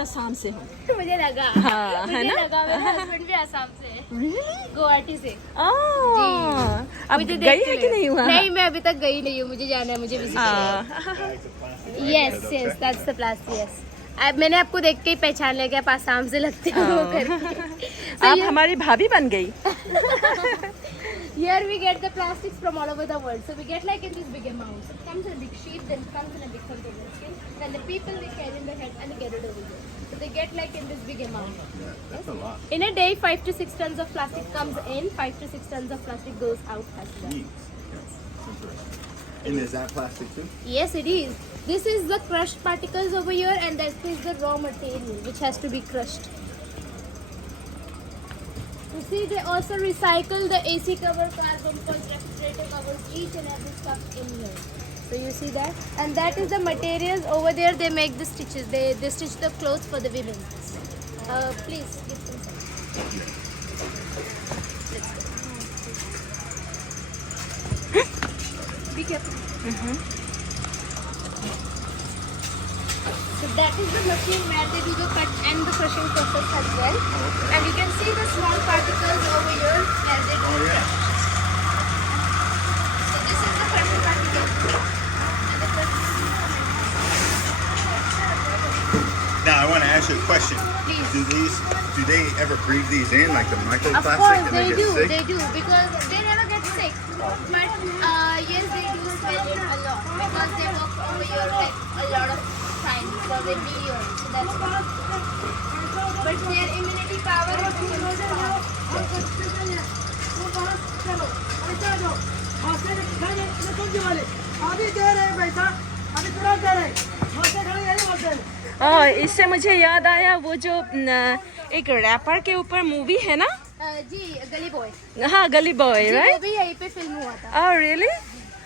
असम से हूँ। मुझे लगा हाँ, है ना? मेरा हस्बैंड भी असम से है, Really? गुवाहाटी से। अब मुझे गई है कि नहीं हुआ? नहीं, मैं अभी तक गई नहीं हूँ, मुझे जाना है, मुझे विजिट करना। Yes yes, that's the plastic. Yes, मैंने आपको देख के ही पहचान लिया कि आप आसाम से लगते हो करके। आप हमारी भाभी बन गई। Here we get the plastics from all over the world. So we get like in these big amounts. It comes in a big sheet, then comes in a big container. Okay? Then the people they carry in their head and they get it over here. So they get like in this big amount. That's a lot. In a day, 5 to 6 tons of plastic comes in. 5 to 6 tons of plastic goes out as well. And is that plastic too? Yes, it is. This is the crushed particles over here, and that is the raw material which has to be crushed. You see, they also recycle the AC cover, car bumpers, refrigerator covers, each and every stuff in here. So you see that, and that is the materials over there. They make the stitches. They stitch the clothes for the women. Please get some. Let's go. Be careful. So that is the machine where they do the cut and the crushing process as well. And you can see the small particles over here as they do the crush. So this is the crushing particle. And the Now I want to ask you a question. Please. Do they ever breathe these in, like the Of microplastic, course and they they do, get sick? they do, because they never get sick. But yes, they do smell it a lot because they work over here like a lot of time for every year. So that's why. But their immunity power is super strong. इससे मुझे याद आया वो जो एक wrapper के ऊपर movie है ना? जी, गली बॉय। हाँ, गली बॉय, वो राइट? भी यहीं पे फिल्म हुआ था। Oh really?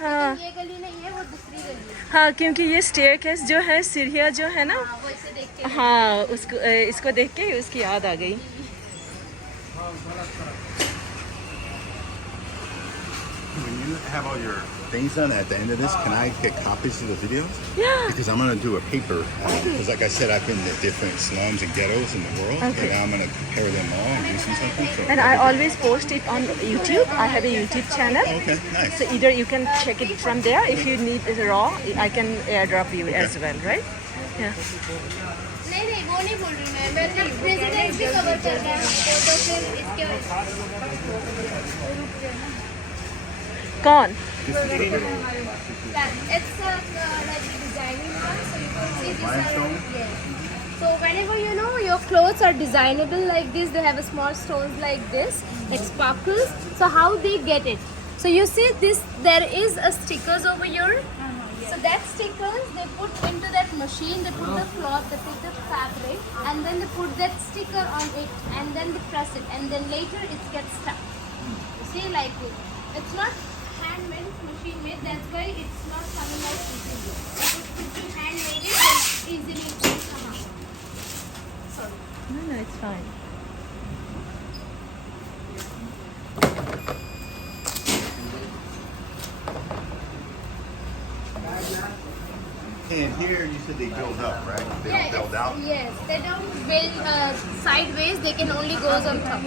हाँ ये गली नहीं है, वो दूसरी गली है। हाँ, क्योंकि ये स्टेयरकेस जो है, सीढ़ियाँ जो है ना, हाँ, वो इसे देख के। हाँ, उसको इसको देख के उसकी याद आ गई। When you have all your things done at the end of this, can I get copies of the videos? Yeah. Because I'm going to do a paper. Because like I said, I've been to different slums and ghettos in the world. Okay. And now I'm going to compare them all and do something. So And I always post it on YouTube. I have a YouTube channel. Okay, nice. So either you can check it from there. If you need it raw, I can airdrop you as well, right? Yeah. नहीं नहीं, वो नहीं बोल रही मैं तो president भी cover कर रहा हूँ, तो फिर इसके वजह कौन? It's like designing one, so you can see this Limestone? yes. So whenever you know your clothes are designable like this, they have a small stones like this, like sparkles. So how they get it? So you see this, there is a stickers over here. So that stickers they put into that machine, they put the cloth, they put the fabric, and then they put that sticker on it, and then they press it, and then later it gets stuck. You see, like it. It's not handmade, it's machine made. That's why it's not coming out easily. If it be handmade, it then easily it will come out. Sorry. No, it's fine. And here you said they build up, right? They don't build out. Yes, they don't build sideways. They can only goes on top.